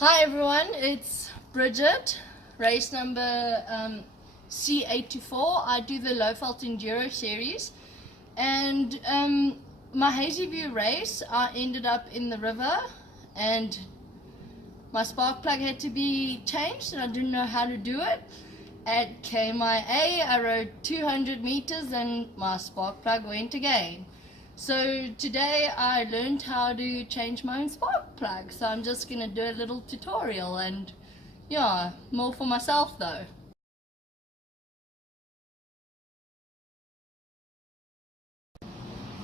Hi everyone, it's Bridget, race number C84. I do the Low Fault Enduro series, and my Hazy View race, I ended up in the river and my spark plug had to be changed and I didn't know how to do it. At KMIA I rode 200 meters and my spark plug went again. So today I learned how to change my own spark plug, so I'm just going to do a little tutorial, and yeah, more for myself though.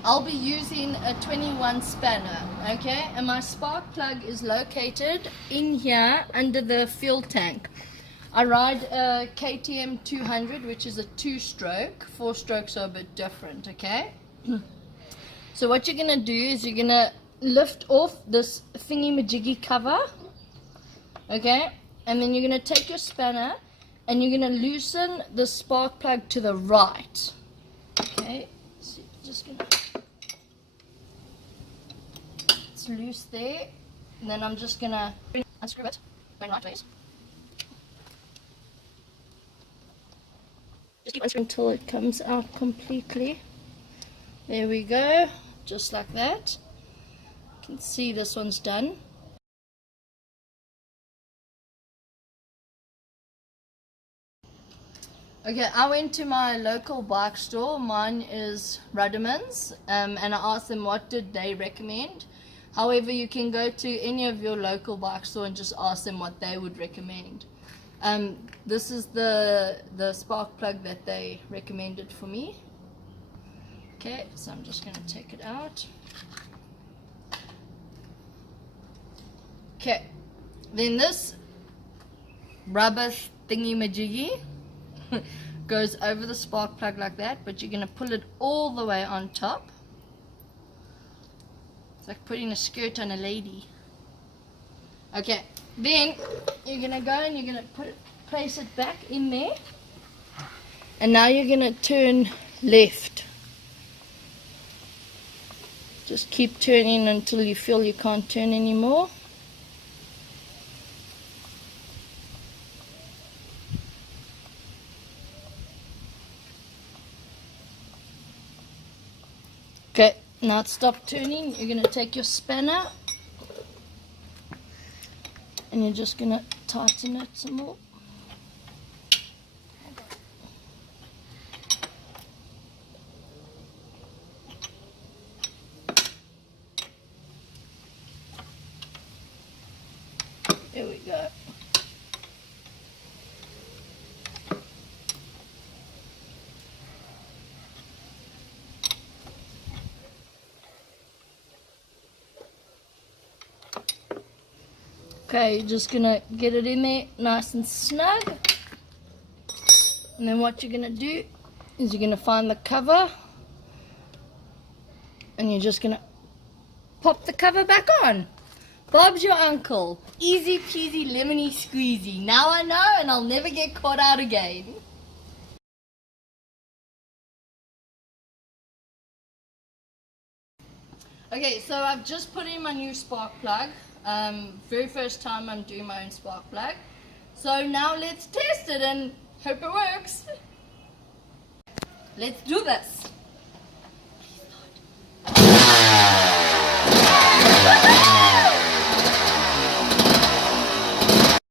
I'll be using a 21 spanner, okay, and my spark plug is located in here under the fuel tank. I ride a KTM 200, which is a 2-stroke. 4 strokes are a bit different, okay. So what you're going to do is you're going to lift off this thingy-majiggy cover, okay, and then you're going to take your spanner and you're going to loosen the spark plug to the right, okay. So you're just going to, it's loose there, and then I'm just going to unscrew it, going right ways. Just keep unscrewing until it comes out completely. There we go, just like that. You can see this one's done. Okay, I went to my local bike store. Mine is Rudderman's, and I asked them what did they recommend. However, you can go to any of your local bike store and just ask them what they would recommend. This is the spark plug that they recommended for me. Okay, so I'm just going to take it out. Okay, then this rubber thingy-majiggy goes over the spark plug like that, but you're going to pull it all the way on top. It's like putting a skirt on a lady. Okay, then you're going to go and you're going to place it back in there, and now you're going to turn left. Just keep turning until you feel you can't turn anymore. Okay, now stop turning. You're going to take your spanner and you're just going to tighten it some more. There we go. Okay, you're just gonna get it in there nice and snug. And then what you're gonna do is you're gonna find the cover and you're just gonna pop the cover back on. Bob's your uncle. Easy peasy lemony squeezy. Now I know and I'll never get caught out again. Okay, so I've just put in my new spark plug. Very first time I'm doing my own spark plug. So now let's test it and hope it works. Let's do this.